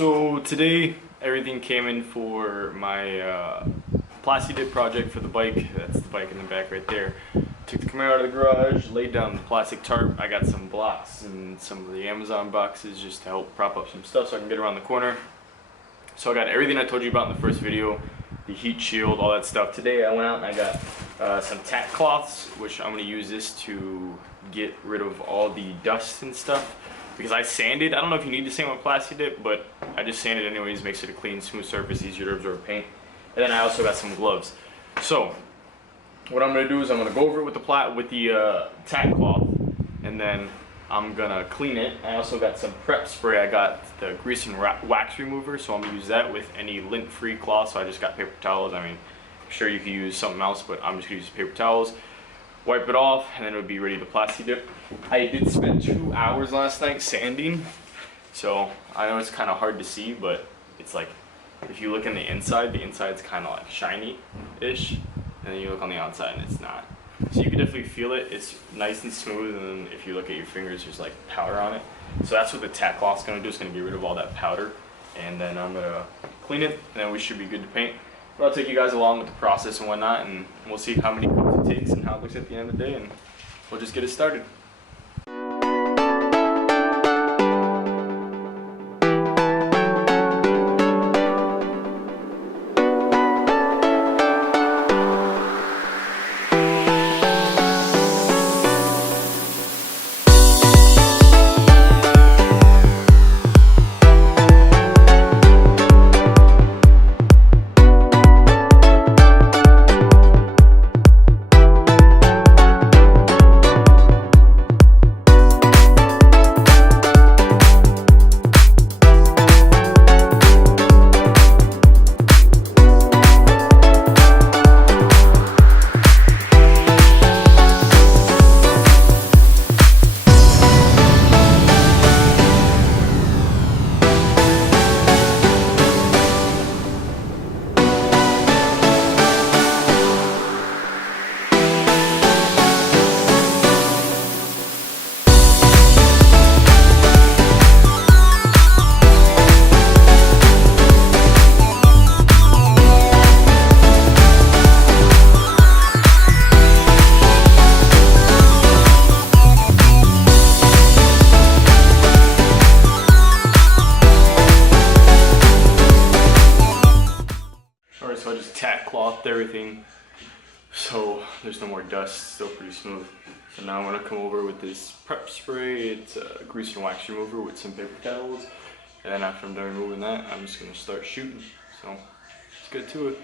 So today everything came in for my Plasti dip project for the bike. That's the bike in the back right there. Took the Camaro out of the garage, laid down the plastic tarp. I got some blocks and some of the Amazon boxes just to help prop up some stuff so I can get around the corner. So I got everything I told you about in the first video, the heat shield, all that stuff. Today I went out and I got some tack cloths, which I'm going to use this to get rid of all the dust and stuff. Because I sanded, I don't know if you need to sand with Plasti dip, but I just sanded anyways, makes it a clean, smooth surface, easier to absorb paint. And then I also got some gloves. So what I'm gonna do is I'm gonna go over it with the tack cloth, and then I'm gonna clean it. I also got some prep spray. I got the grease and wax remover, so I'm gonna use that with any lint-free cloth. So I just got paper towels. I mean, I'm sure you could use something else, but I'm just gonna use paper towels. Wipe it off, and then it would be ready to Plasti dip. I did spend 2 hours last night sanding, so I know it's kind of hard to see, but it's like, if you look in the inside's kind of like shiny-ish, and then you look on the outside and it's not. So you can definitely feel it. It's nice and smooth, and then if you look at your fingers, there's like powder on it. So that's what the tack cloth's gonna do. It's gonna get rid of all that powder, and then I'm gonna clean it, and then we should be good to paint. But I'll take you guys along with the process and whatnot, and we'll see how many coats it takes and how it looks at the end of the day, and we'll just get it started. So I just tack clothed everything so there's no more dust, still pretty smooth. So now I'm going to come over with this prep spray. It's a grease and wax remover with some paper towels, and then after I'm done removing that, I'm just going to start shooting. So let's get to it.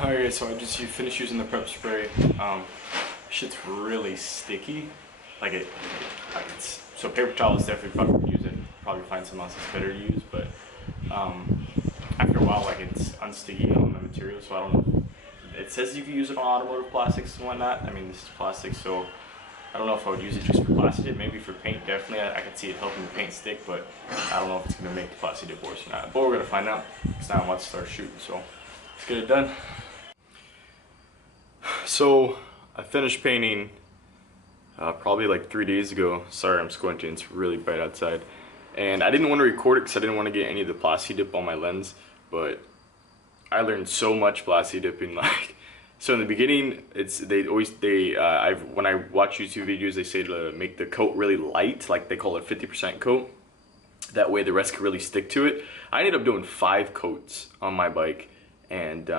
Alright, so I just finished using the prep spray. Shit's really sticky. So paper towels definitely probably use it. Probably find something else that's better to use, but after a while, it's unsticky on the material. So I don't know. It says you can use it on automotive plastics and whatnot. I mean, this is plastic, so I don't know if I would use it just for Plasti dip. Maybe for paint, definitely. I could see it helping the paint stick, but I don't know if it's gonna make the Plasti dip worse or not. But we're gonna find out. Because now I'm about to start shooting, so let's get it done. So I finished painting probably like 3 days ago. Sorry, I'm squinting, it's really bright outside. And I didn't want to record it because I didn't want to get any of the Plasti dip on my lens, but I learned so much Plasti dipping. So in the beginning, when I watch YouTube videos, they say to make the coat really light, like they call it 50% coat. That way the rest can really stick to it. I ended up doing 5 coats on my bike, and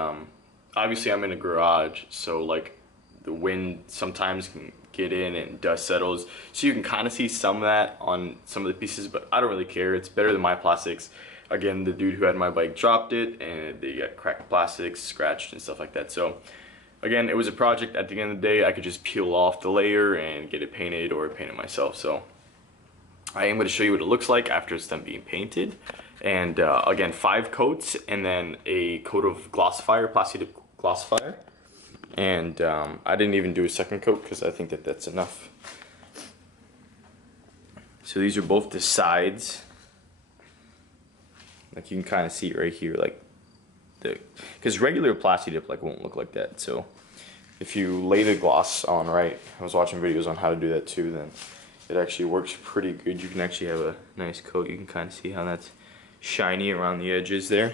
obviously I'm in a garage, so like the wind sometimes can get in and dust settles, so you can kind of see some of that on some of the pieces, but I don't really care. It's better than my plastics. Again, the dude who had my bike dropped it and they got cracked plastics, scratched and stuff like that. So again, it was a project. At the end of the day, I could just peel off the layer and get it painted or paint it myself. So I am going to show you what it looks like after it's done being painted. And again, 5 coats and then a coat of glossifier, Plasti glossifier. And I didn't even do a second coat because I think that that's enough. So these are both the sides. Like you can kind of see right here, like because regular Plasti dip like won't look like that. So if you lay the gloss on right, I was watching videos on how to do that too, then it actually works pretty good. You can actually have a nice coat. You can kind of see how that's shiny around the edges there.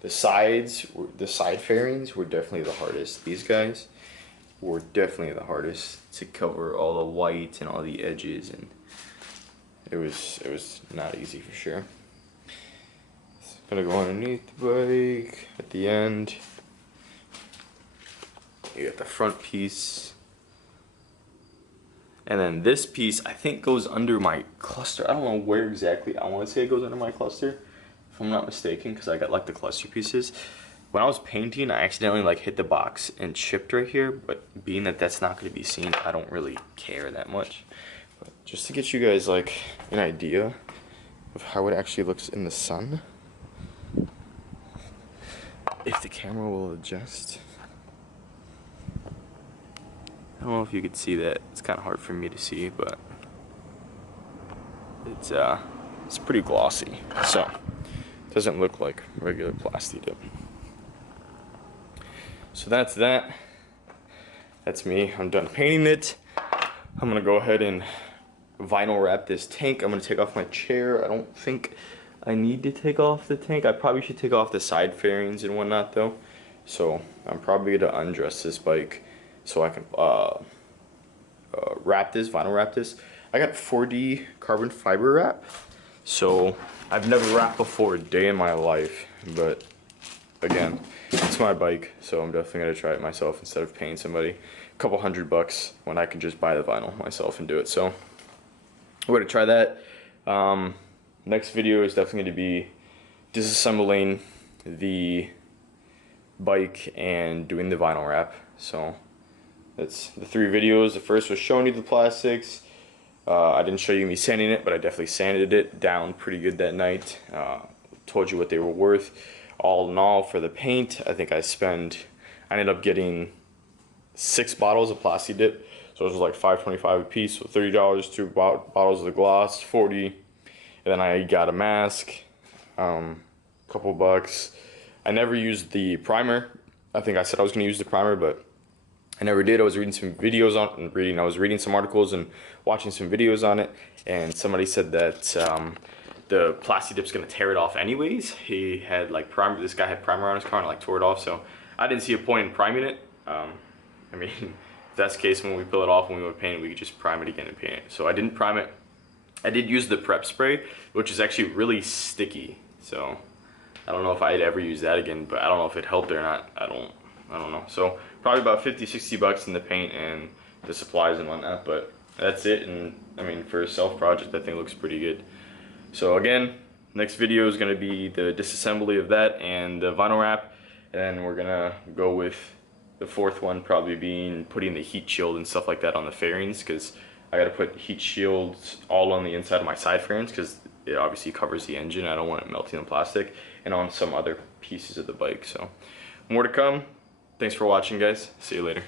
The sides, the side fairings were definitely the hardest. These guys were definitely the hardest to cover all the white and all the edges, and it was not easy for sure. It's gonna go underneath the bike at the end. You got the front piece. And then this piece I think goes under my cluster. I don't know where exactly. I want to say it goes under my cluster, if I'm not mistaken, because I got like the cluster pieces. When I was painting, I accidentally like hit the box and chipped right here, but being that that's not going to be seen, I don't really care that much. But just to get you guys like an idea of how it actually looks in the sun, if the camera will adjust. I don't know if you could see that. It's kind of hard for me to see, but it's pretty glossy. So it doesn't look like regular Plasti dip. So that's that. That's me. I'm done painting it. I'm gonna go ahead and vinyl wrap this tank. I'm gonna take off my chair. I don't think I need to take off the tank. I probably should take off the side fairings and whatnot though. So I'm probably gonna undress this bike so I can wrap this, vinyl wrap this. I got 4D carbon fiber wrap. So I've never wrapped before a day in my life, but again, it's my bike, so I'm definitely gonna try it myself instead of paying somebody a couple $100 when I can just buy the vinyl myself and do it. So we're gonna try that. Next video is definitely gonna be disassembling the bike and doing the vinyl wrap. So that's the 3 videos. The first was showing you the plastics. I didn't show you me sanding it, but I definitely sanded it down pretty good that night. Told you what they were worth. All in all, for the paint, I think I ended up getting 6 bottles of Plasti dip. So it was like $5.25 a piece, so $30, 2 bottles of the gloss, 40. And then I got a mask, couple bucks. I never used the primer. I think I said I was gonna use the primer, but I never did. I was reading some videos on it, I was reading some articles and watching some videos on it, and somebody said that the Plasti dip's gonna tear it off anyways. He had like primer, this guy had primer on his car and like tore it off, so I didn't see a point in priming it. I mean, if that's the case, when we peel it off, when we want to paint it, we could just prime it again and paint it. So I didn't prime it. I did use the prep spray, which is actually really sticky, so I don't know if I'd ever use that again, but I don't know if it helped or not. I don't know. So probably about 50-60 bucks in the paint and the supplies and whatnot, but that's it. And I mean, for a self project, I think it looks pretty good. So again, next video is going to be the disassembly of that and the vinyl wrap, and we're gonna go with the 4th one probably being putting the heat shield and stuff like that on the fairings, because I got to put heat shields all on the inside of my side fairings because it obviously covers the engine. I don't want it melting the plastic, and on some other pieces of the bike. So more to come. Thanks for watching, guys. See you later.